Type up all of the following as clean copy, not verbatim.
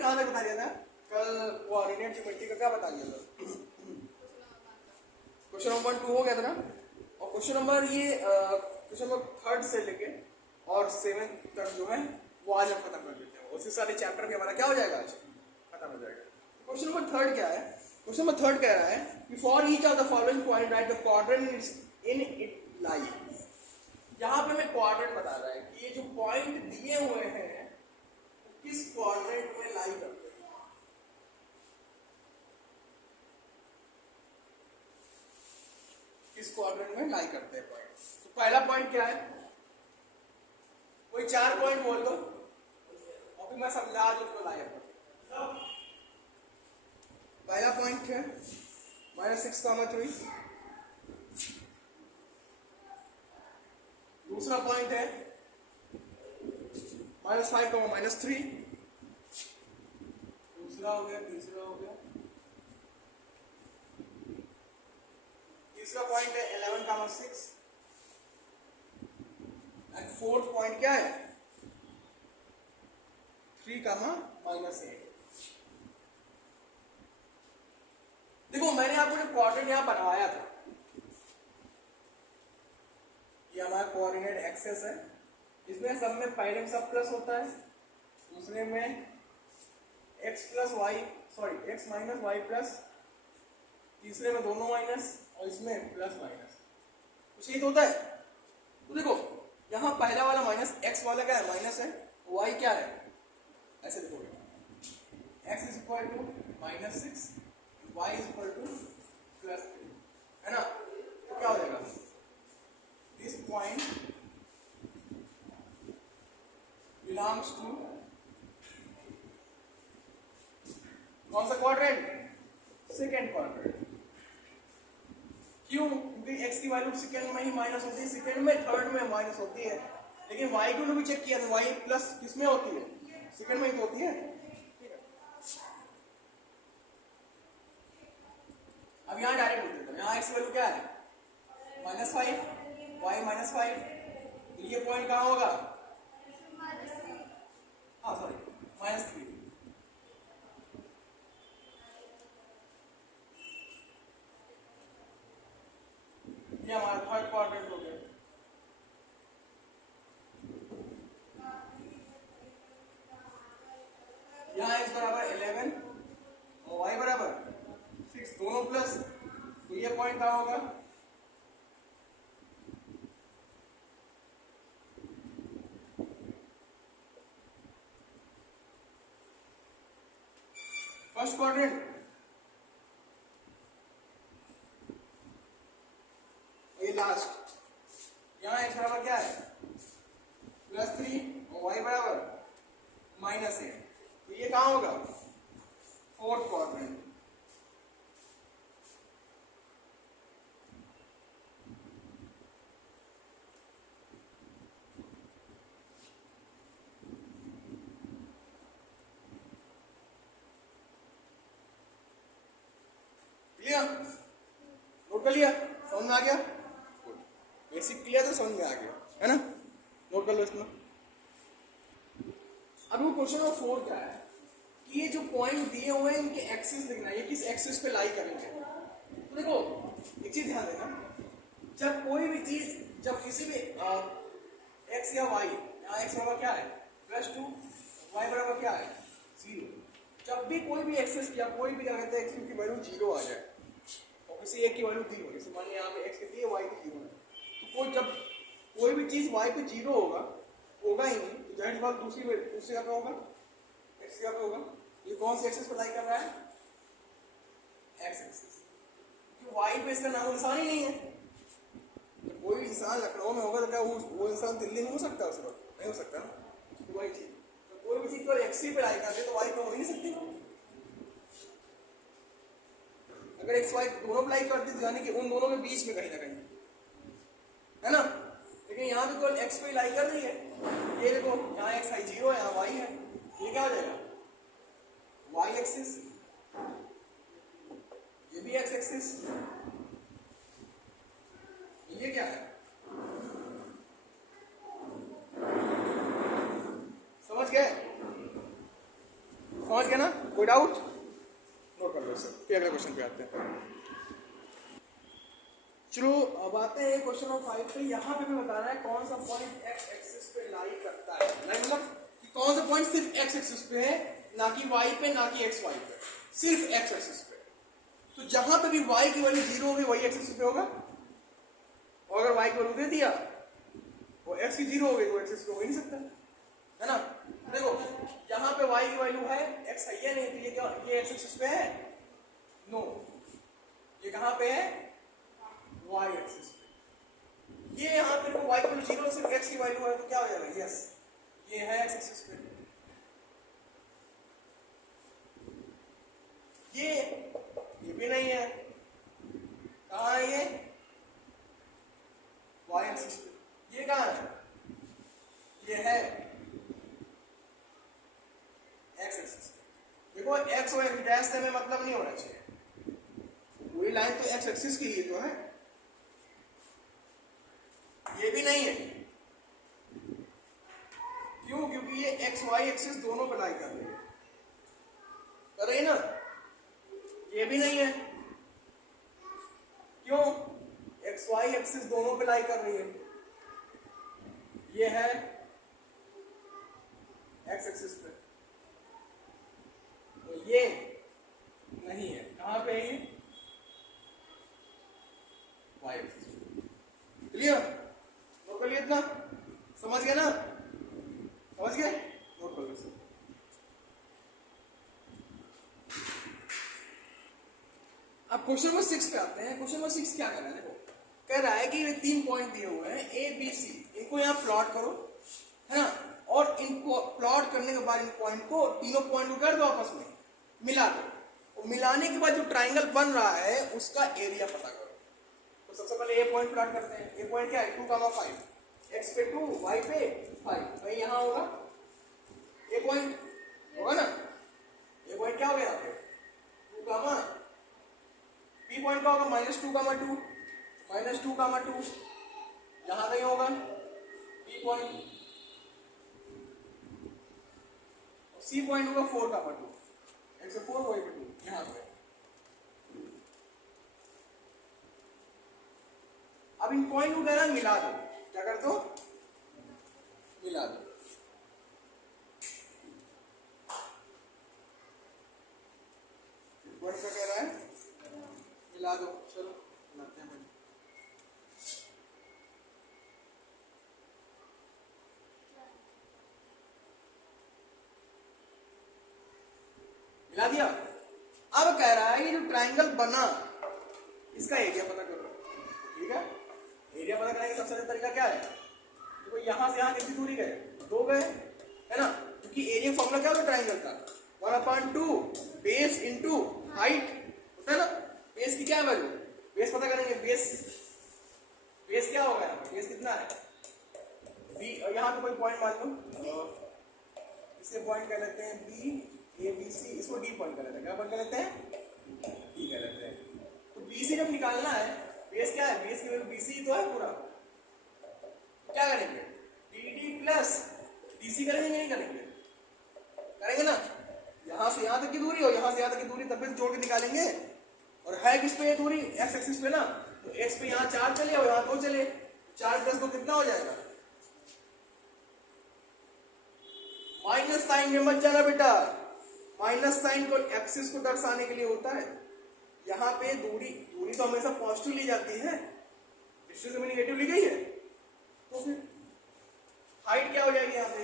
कहाँ तक बता दिया था कल? कोऑर्डिनेट ज्योमेट्री का क्या बता दिया था? क्वेश्चन नंबर 2 हो गया था ना, और क्वेश्चन नंबर ये क्वेश्चन नंबर 3 से लेके और 7 तक जो है वो आज हम खत्म कर देते हैं। उसी सारे चैप्टर भी हमारा क्या हो जाएगा, आज खत्म हो जाएगा। क्वेश्चन नंबर 3 क्या है? क्वेश्चन नंबर 3 कह रहा है कि for each of the following point right the quadrant in it लाई। यहाँ पे हमें क्वाड्रेंट बता रहा है कि ये जो पॉइंट दिए हुए हैं किस क्वाड्रेंट में लाई करते हैं। किस क्वाड्रेंट में लाई करते हैं पॉइंट। तो पहला पॉइंट क्या है? कोई 4 पॉइंट बोल दो और फिर मैं समझा दूं उसको लाई करते। पहला पॉइंट है -6,3। दूसरा पॉइंट है -5,-3। दूसरा हो गया, तीसरा हो गया, तीसरा पॉइंट है 11,6 एंड फोर्थ पॉइंट क्या है 3,-8। देखो मैंने आपको जो कोऑर्डिनेट यहां बनवाया था, ये हमारा कोऑर्डिनेट एक्सेस है। इसमें सब में पहले में सब प्लस होता है, दूसरे में x माइनस वाई प्लस, तीसरे में दोनों माइनस और इसमें प्लस माइनस, कुछ यही होता है। तो देखो यहाँ पहला वाला माइनस एक्स वाला क्या है, माइनस है, वाई क्या है, ऐसे देखोगे x is equal to -6, y is equal to +3, है ना। तो क्या हो जाएगा, दिस पॉइंट बिलोंग्स टू कौन सा क्वाड्रेंट, सेकेंड क्वाड्रेंट। क्यों? क्योंकि x की वैल्यू सेकेंड में ही माइनस होती है, सेकेंड में, थर्ड में माइनस होती है। लेकिन y को भी चेक किया तो y प्लस किसमें होती है, सेकेंड में ही तो होती है। अब यहाँ डायरेक्ट लिख देते हैं, यहाँ x की वैल्यू क्या है -5, y -5, तो ये पॉइंट कहाँ होगा, हाँ सॉरी -3। ये हमारा थर्ड क्वाड्रेंट हो गया। यहाँ x बराबर 11 और y बराबर 6, दोनों प्लस, तो ये पॉइंट कहाँ होगा, फर्स्ट क्वाड्रेंट। ये लास्ट, यहाँ x बराबर क्या है +3 और y बराबर -8, तो ये कहाँ होगा, फोर्थ क्वाड्रेंट। क्लियर, नोट कर लिया, समझ में आ गया, बेसिक क्लियर तो समझ में आ गया है ना, नोट कर लो इसमें। अब वो क्वेश्चन नंबर 4 क्या है कि ये जो पॉइंट दिए हुए हैं इनके एक्सिस लिखना है, ये किस एक्सिस पे लाई करेंगे। तो देखो एक चीज ध्यान देना, जब कोई भी चीज, जब किसी भी x या y, यहाँ x बराबर क्या है +2, y बराबर क्या है 0, जब भी कोई भी एक्सेस किया, कोई भी क्या कहते हैं x की वैल्यू 0 आ जाए और किसी एक की वैल्यू दी हो, जैसे मान लिया यहाँ पे x कितनी है, y की 0 है, तो कोई जब कोई भी चीज y पे 0 होगा ही नहीं, तो जाहिर बात दूसरी जगह पे होगा, x जगह पे होगा। ये कौन सी एक्सेस पर लाई कर रहा है, x एक्सेस, क्योंकि y पे इसका नाम निशान ही नहीं है। तो कोई इंसान लखनऊ में होगा तो क्या वो इंसान दिल्ली में हो सकता है, उस वक्त नहीं हो सकता ना, तो वही चीज, तो कोई भी चीज को x पे लाई करते तो y पे हो ही नहीं सकती। अगर x y दोनों लाई करती तो यानी कि उन दोनों के बीच में कहीं ना कहीं, है ना। लेकिन यहाँ पे केवल x पे लाई कर रही है, ये देखो यहाँ x है 0 है, यहाँ y है, ये क्या हो जाएगा y एक्सिस, ये भी x एक्सिस, ये क्या है, समझ गए। समझ गया ना? कोई डाउट? नोट कर लो सर, फिर अगले क्वेश्चन पे आते हैं। चलो अब आते हैं क्वेश्चन नंबर 5 पे। यहाँ पे मैं बताना है कौन सा पॉइंट एक्स एक्सिस पे लाई करता है। नहीं मतलब कि कौन सा पॉइंट सिर्फ एक्स एक्सिस पे है, ना कि वाई पे, ना कि एक्स वाई पे, सिर्फ एक्स एक्सिस पे। तो जहां पे भी वाई की वैल्यू 0 होगी वही एक्स एक्सिस पे होगा, और अगर वाई की वैल्यू दे दिया वो एक्स की 0 हो गई, वो एक्स एक्सिस पे हो ही नहीं सकता, है ना? देखो यहाँ पे y की वैल्यू है, x है या नहीं, तो ये क्या, ये x एक्सिस पे है? नो, ये कहाँ पे है? y एक्सिस पे। ये यहाँ पे y की वैल्यू 0 सिर्फ x की वैल्यू है, तो क्या हो जाएगा? यस, ये है x एक्सिस पे। ये भी नहीं है, कहाँ है ये? y एक्सिस पे। ये कहाँ है? ये है एक्स एक्सिस। देखो एक्स और एक्स डैश से में मतलब नहीं होना चाहिए, पूरी लाइन तो एक्स एक्सिस की ही तो है। ये भी नहीं है, क्यों? क्योंकि ये एक्स वाई एक्सिस दोनों पे लाई कर रही है, कर रही ना? ये भी नहीं है, क्यों? एक्स वाई एक्सिस दोनों पे लाई कर रही है। ये है एक्स एक्सिस पे, तो ये नहीं है, कहां पे है ये? Y axis. क्लियर? नोट कर लिया इतना? समझ गए ना? समझ गए? नोट कर लो। अब क्वेश्चन नंबर 6 पे आते हैं। क्वेश्चन नंबर 6 क्या कर रहा है? देखो कह रहा है कि ये 3 पॉइंट दिए हुए हैं ए बी सी, इनको यहाँ प्लॉट करो, है ना? और इनको प्लॉट करने के बाद इन पॉइंट को, तीनों पॉइंट को कर दो आपस में, मिला दो, और मिलाने के बाद जो ट्राइंगल बन रहा है उसका एरिया पता करो। तो सबसे पहले ए पॉइंट प्लॉट करते हैं। ए पॉइंट क्या है? 2,5, एक्स पे 2, वाई पे 5, भाई यहाँ होगा ए पॉइंट, होगा ना? ए पॉइंट क्या हो गया आपके? 2, बी पॉइंट का होगा -2,2, -2,2, यहां नहीं होगा बी पॉइंट, और सी पॉइंट होगा 4,2, एक्स 4 वाई 2, यहां पे। अब इन पॉइंट को कहना मिला दो, क्या कर दो? मिला दो। पॉइंट का कह रहा है मिला दो, चलो मिलाते हैं। मिला दिया। अब कह रहा है ये जो ट्राइंगल बना इसका एरिया पता करो, ठीक है? एरिया पता करने का सबसे अच्छा तरीका क्या है? देखो तो यहां से यहां कितनी दूरी गए? 2 गए, है ना? क्योंकि एरिया फॉर्मूला क्या होता है ट्राइंगल का? 1/2 बेस इंटू हाइट होता है ना? बेस की क्या वैल्यू? बेस पता करेंगे, बेस क्या होगा? बेस कितना है? बी, यहाँ पे कोई पॉइंट मान लो, इसे पॉइंट कह लेते हैं बी, ए बी सी, इसको डी पॉइंट कर लेते हैं। क्या पॉइंट कर लेते हैं? डी कर लेते हैं। तो बी सी जब निकालना है, बेस क्या है? बेस की वैल्यू बी सी तो है पूरा, क्या करेंगे? D D plus D C करेंगे, नहीं करेंगे? करेंगे ना? यहां से यहां तक की दूरी और यहां से यहां तक की दूरी तब भी जोड़ के निकालेंगे, और है किस पे ये दूरी? एक्स एक्सिस पे ना, तो एक्स पे यहाँ 4 चले और यहाँ 2 चले, 4 + 2 कितना हो जाएगा? माइनस साइन में मत जाना बेटा, माइनस साइन को एक्सिस को दर्शाने के लिए होता है। यहाँ पे दूरी तो हमेशा पॉजिटिव ली जाती है, डिस्टेंस में नेगेटिव ली गई है, तो फिर हाइट क्या हो जाएगी? यहाँ पे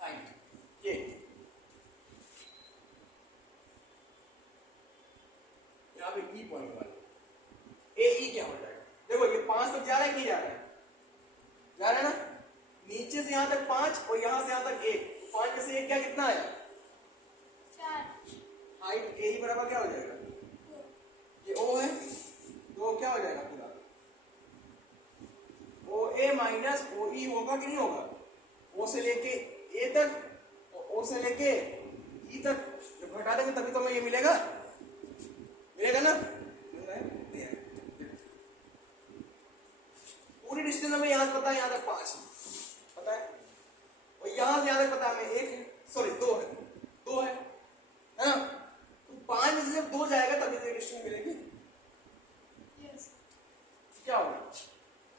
हाइट ये यहाँ पे ई पॉइंट वाला ए ई क्या हो जाएगा? देखो ये 5 तक जा रहा है कि नहीं जा रहा है? जा रहा है ना? नीचे से यहां तक 5 और यहां से यहां तक 1, 5 में से 1 क्या कितना आया? 4। हाइट ए ही बराबर क्या हो जाएगा? ये ओ है, तो क्या हो जाएगा पूरा? ओ ए माइनस ओ ई होगा कि नहीं होगा? ओ से लेके ए तक और ओ से लेके ई तक जब घटा देंगे तभी तो हमें ये मिलेगा, मिलेगा ना? पूरी डिस्टेंस हमें यहां से पता है, यहां तक 5 पता है, और यहां से यहां तक पता है हमें एक है, सॉरी दो है ना? तो 5 में से जब 2 जाएगा तभी तो डिस्टेंस मिलेगी। Yes. क्या होगा?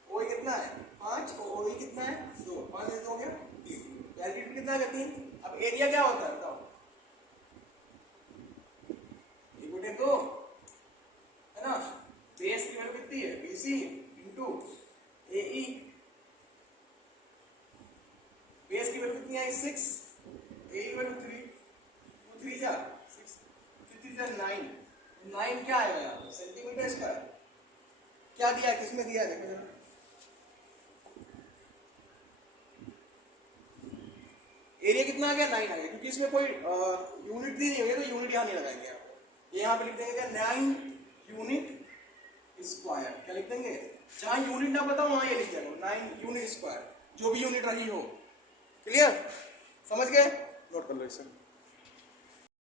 OA कितना है 5 और OE कितना है 2, 5 में 2 हो गया 3, एल्टीट्यूड कितना है 3। अब एरिया क्या होता है बताओ? 1/2 है ना? बेस की वैल्यू कितनी है BC इंटू AE, बेस की वैल्यू कितनी आई 6, AE की वैल्यू 3, 2 3 जा 6, 3 जा 9, 9 क्या आएगा यहाँ सेंटीमीटर स्क्वायर। क्या दिया है किसमें दिया है देखो जरा। एरिया कितना आ गया 9 आ गया, क्योंकि इसमें कोई यूनिट दी नहीं होगी तो यूनिट यहाँ नहीं लगाएंगे आप, ये यहाँ पे लिख देंगे 9 यूनिट स्क्वायर। क्या लिख देंगे? जहां यूनिट ना पता वहां ये लिख देंगे 9 यूनिट स्क्वायर, जो भी यूनिट रही हो। क्लियर? समझ गए? नोट कर लो इसे।